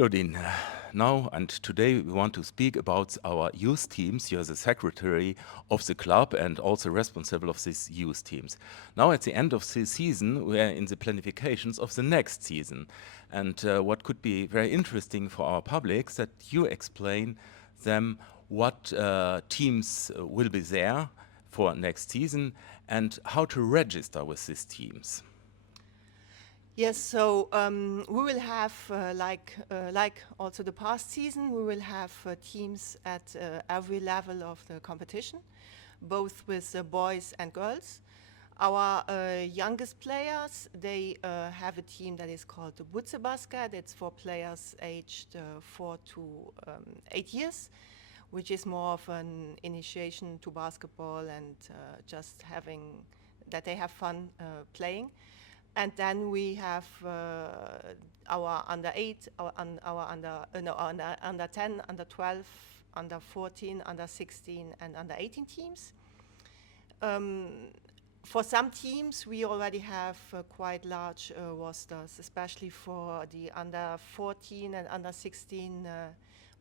Claudine, now and today we want to speak about our youth teams. You're the secretary of the club and also responsible of these youth teams. Now at the end of the season, we are in the planifications of the next season. And what could be very interesting for our public that you explain them what teams will be there for next season and how to register with these teams. Yes, so we will have, like also the past season, we will have teams at every level of the competition, both with boys and girls. Our youngest players, they have a team that is called the Butze Basket. It's for players aged 4 to 8 years, which is more of an initiation to basketball and just having that they have fun playing. And then we have our under 8, our under 10, under 12, under 14, under 16, and under 18 teams. For some teams, we already have quite large rosters, especially for the under 14 and under 16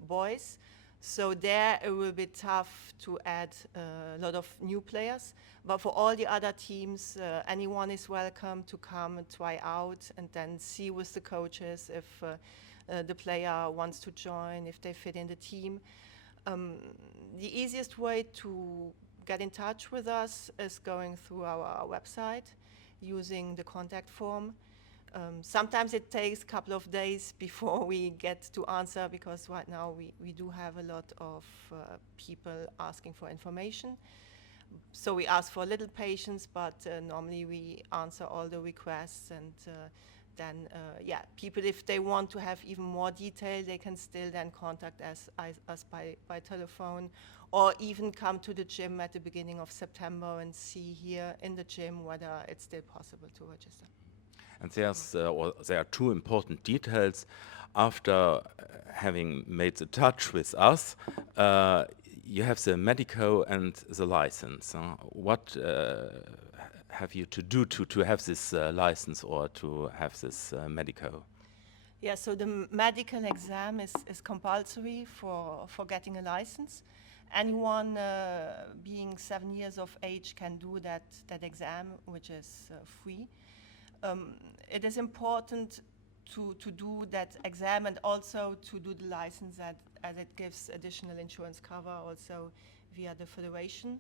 boys. So there it will be tough to add a lot of new players. But for all the other teams, anyone is welcome to come and try out and then see with the coaches if the player wants to join, if they fit in the team. The easiest way to get in touch with us is going through our website using the contact form. Sometimes it takes a couple of days before we get to answer because right now we do have a lot of people asking for information. So we ask for a little patience, but normally we answer all the requests and then, people, if they want to have even more detail, they can still then contact us by telephone or even come to the gym at the beginning of September and see here in the gym whether it's still possible to register. And there are two important details. After having made the touch with us, you have the medico and the license. What have you to do to have this license or to have this medico? Yeah, so the medical exam is compulsory for getting a license. Anyone being 7 years of age can do that exam, which is free. It is important to do that exam and also to do the license as it gives additional insurance cover also via the federation.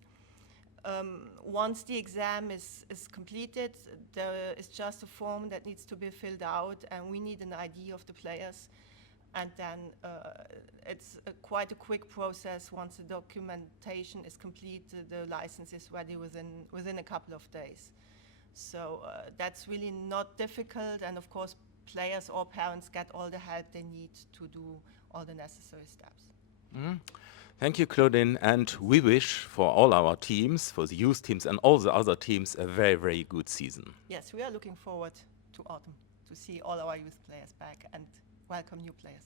Once the exam is completed, there is just a form that needs to be filled out and we need an ID of the players. And then it's quite a quick process. Once the documentation is complete, the license is ready within a couple of days. So that's really not difficult, and of course players or parents get all the help they need to do all the necessary steps. Thank you, Claudine, and we wish for all our teams, for the youth teams and all the other teams, a very, very good season. Yes, we are looking forward to autumn to see all our youth players back and welcome new players.